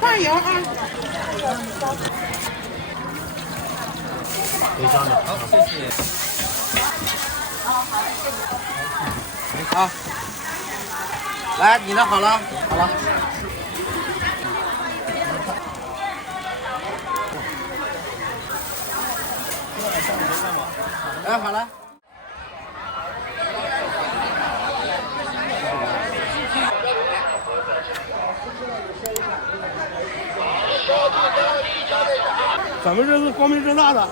放油啊！回香的，好，谢谢。好，来，你的好了，好了。哎，好了。咱们这是光明正大的。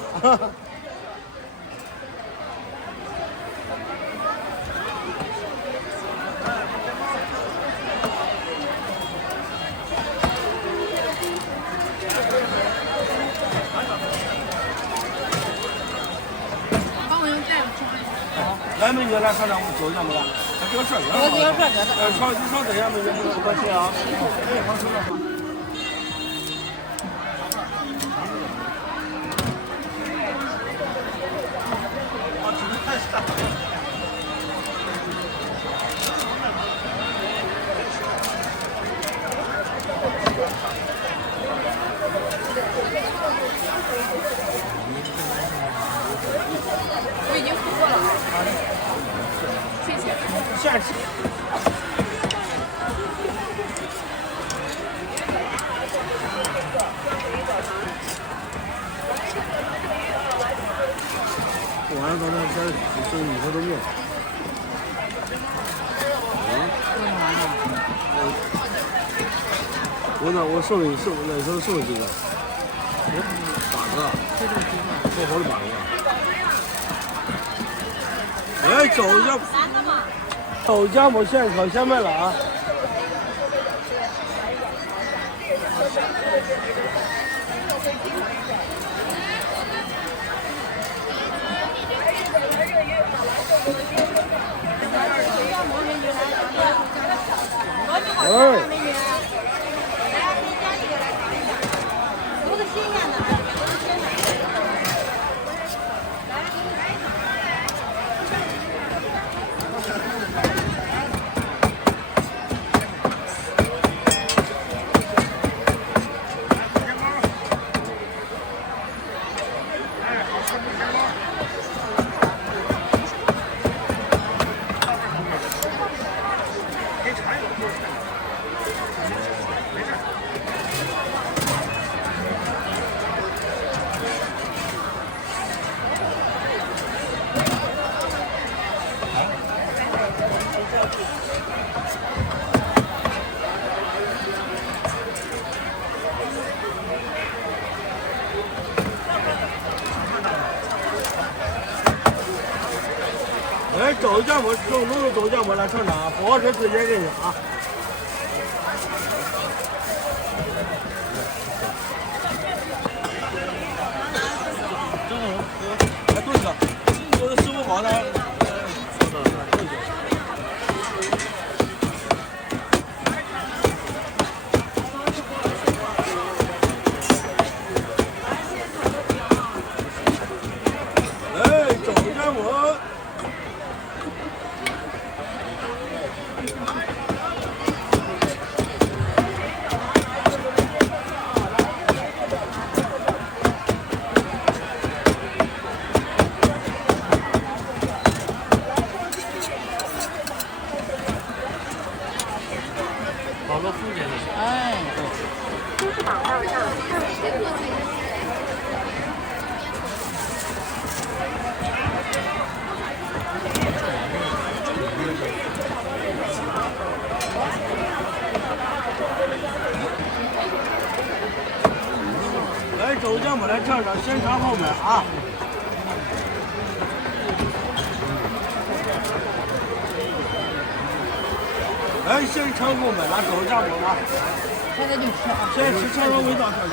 帮我用袋子装。好，来美女来尝尝我们酒酱不啦？这个事儿，我要这个。你尝这样美女不客气啊。哎，好吃吗？我已经付过了。谢谢。下次。晚上到那边这里头都没有。我送你那时候送几个？8个。最好的8个。哎，走家馍现烤先卖了啊！哎。哎，走酱馍，弄走酱馍来尝尝啊，不好吃直接给你啊。来炖的，我的师傅好的。哎，走酱馍。好多风景的。哎。支付宝到账来，走酱馍来尝尝，先尝后买啊。来，先尝后买，拿走酱馍吧。现在就吃啊。先吃尝尝味道，看看。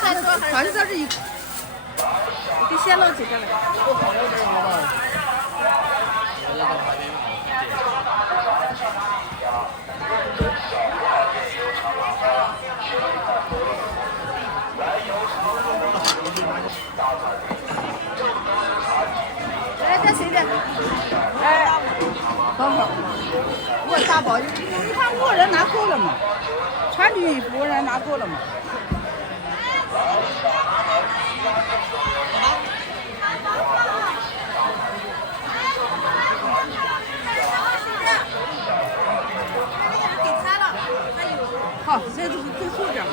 再说还是在这一，给先弄几个来。来，再随便。大包，你看我人拿够了嘛？穿绿衣服人拿够了嘛？好，这就是最后点。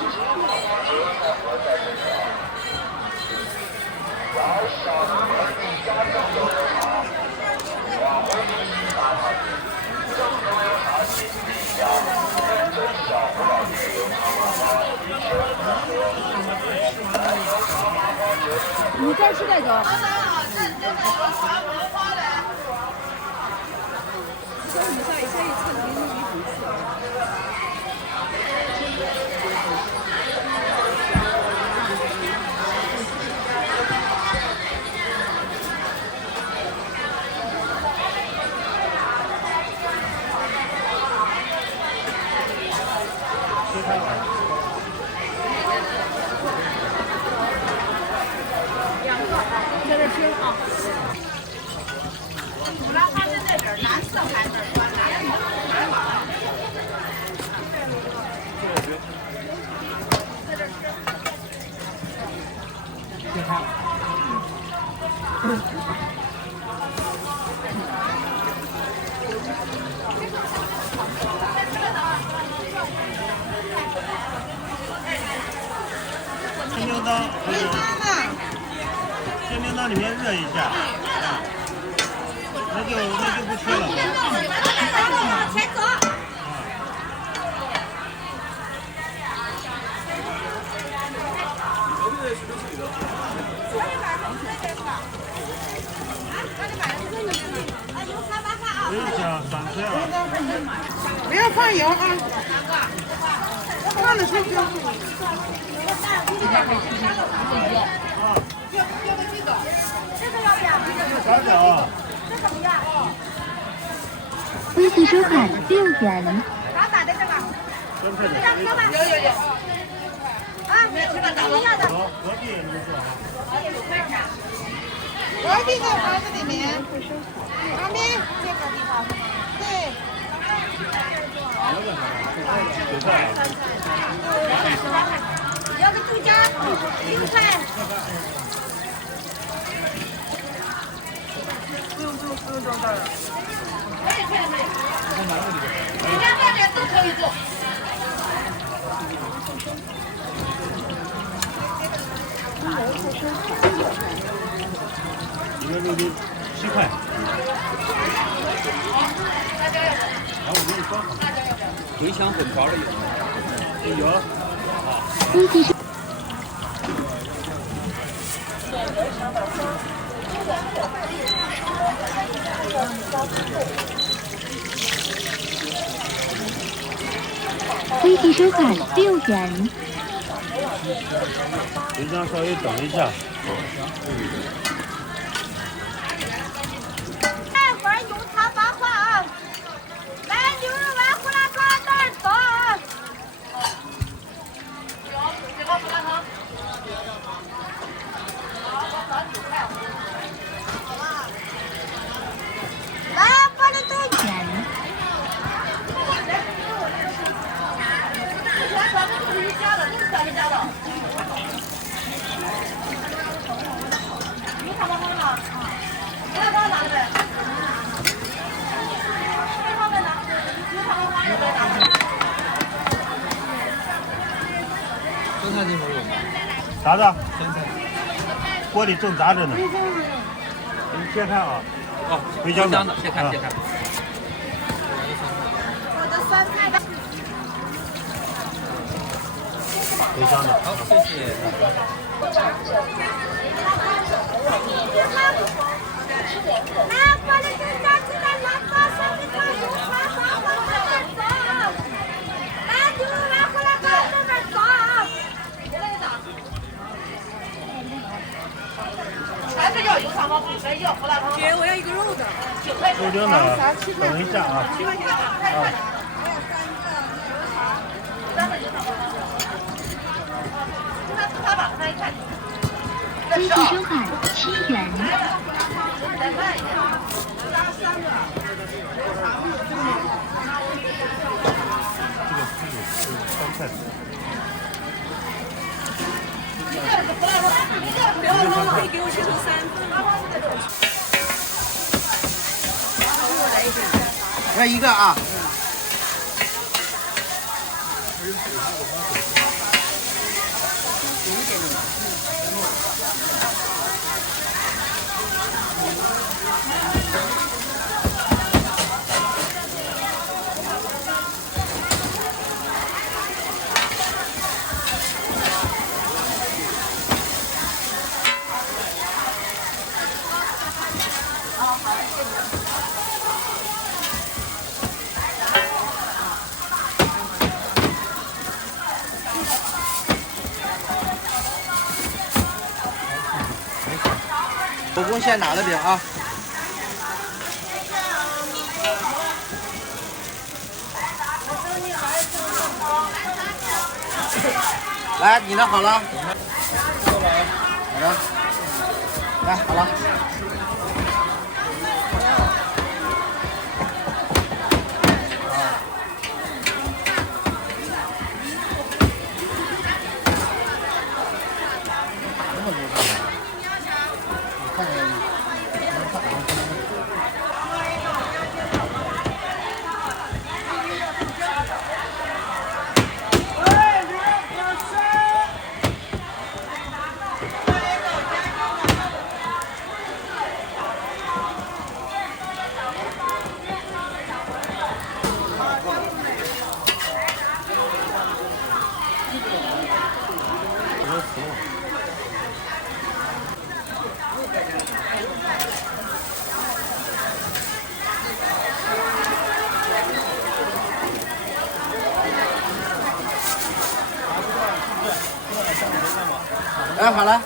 你再吃点酒。在这吃啊。我来花生那边，蓝色还是酸的？在这吃。健康。青牛刀，青牛刀里面热一下，那就不缺了。前走。等一下，3块啊。不要放油啊！放了就行。微信收看6元。打打的这个。有。啊，隔壁也能做啊。隔壁的盘子里面，旁边这个地方，对。要个豆浆，6块。不用装袋了。可以。你两边都可以做。一个肉的7块。然后我给你装好。茴香粉包的有。有。微信收。微信收看6元。茴香稍微等一下。待会儿用它把话，来6万胡辣汤袋走。来，把你都元。生菜地方有吗？啥子？生菜。锅里正炸着呢。给你切开啊。哦，茴香的，切开。我的酸菜的。茴香的。好，谢谢。来，把你正炸起来，拿到上面放油茶，往那边走。来，6万胡辣汤那边走。还是要油肠吗？不要胡辣汤。姐，我要一个肉的。肉丁的，等一下啊。微信收看7元。菜。不要了，可以给我切成3份。来一个啊。手工现打的饼啊！来，你的好了。好的。来，好了。来，好了。